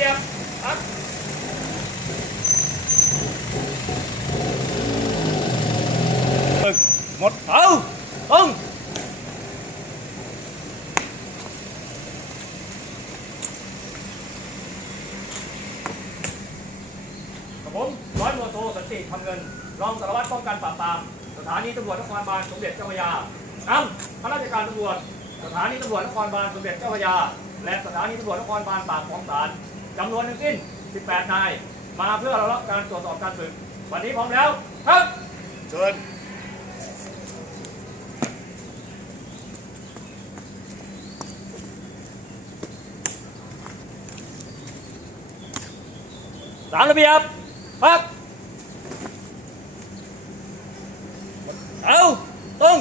บียบพักฝึกหมดเอาตรงกับผมร้อยโมโทสันติทำเงิน รองสารวัตรป้องกันปราบปราม สถานีตำรวจนครบาลสมเด็จเจ้าพระยานำข้าราชการตำรวจ สถานีตำรวจนครบาลสมเด็จเจ้าพระยา และสถานีตำรวจนครบาลปากของศาล จำนวนทั้งสิ้น 18 นาย มาเพื่อเรารับการตรวจสอบการฝึก วันนี้พร้อมแล้ว ครับ เชิญสามระเบียบพักเอาตรง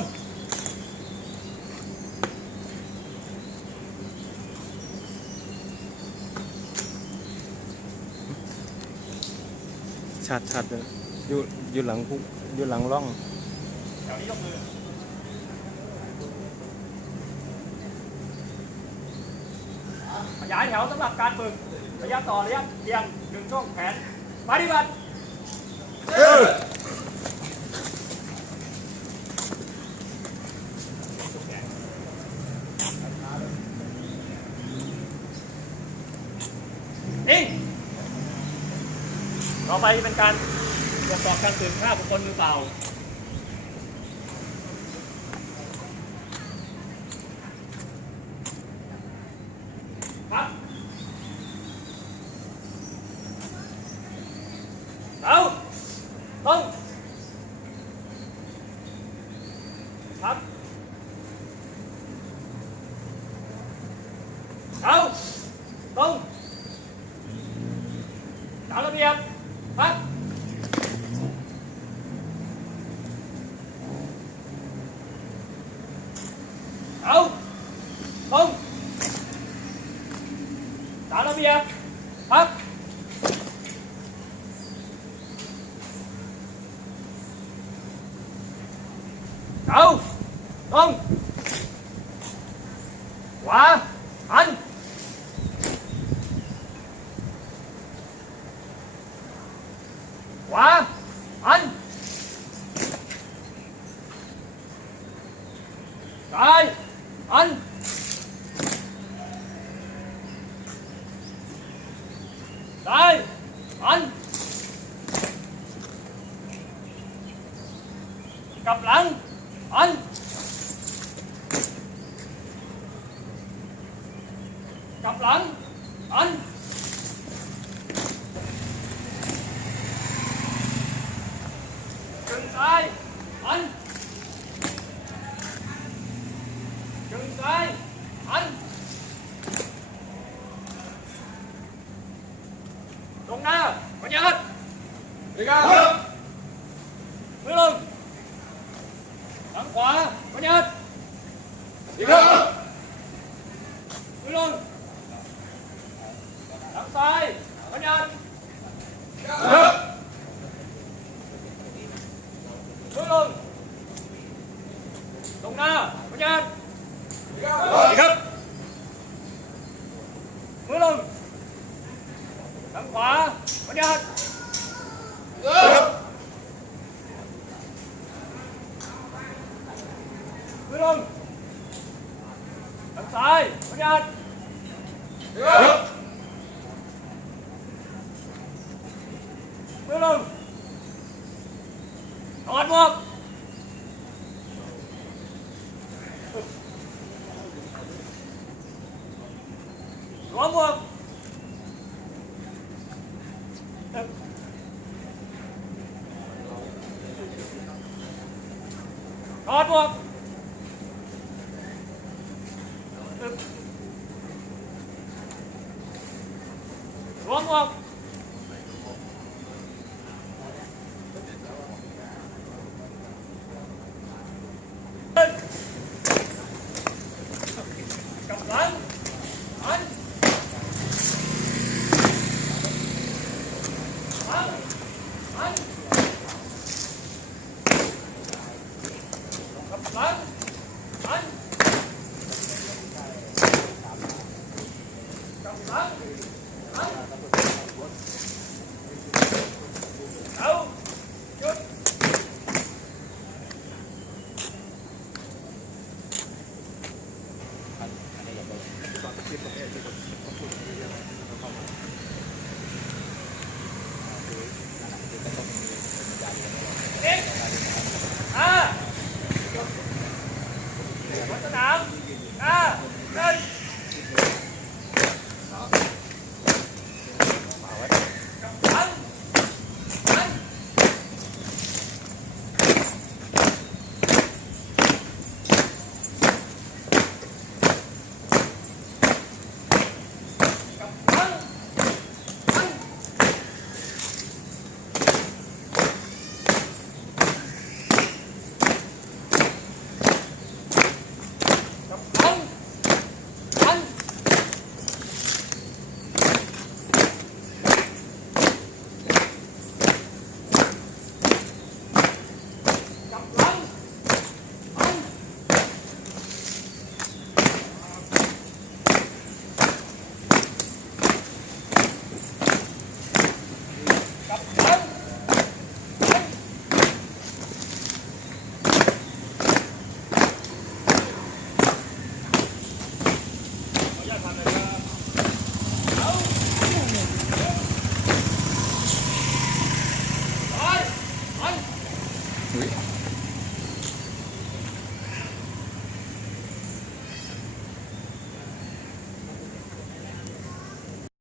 ชัดชัดเลยอยู่อยู่หลังคุกอยู่หลังร่องแถวนี้ยกมือขยายแถวสำหรับการฝึกระยะต่อระยะเพียงหนึ่งช่วงแขนปฏิบัตินิ่ง ต่อไปเป็นการตรวจสอบการสืบฆ่าบุคคลมือเปล่าครับเอาตรงครับเอา bây giờ up go tung quả anh. Quả anh. đây anh. Cặp lăn anh. Cặp lăn anh. Chân tay anh. Chân tay anh. Có nhớ Đi ra. Được Đưa lưng quá. Khóa Có Đi ra. Đưa lưng Thẳng sai. Có nhớ hết Được đồng lưng Đụng nào quyết luôn Đọt một Gói một Đọt một Gói một 来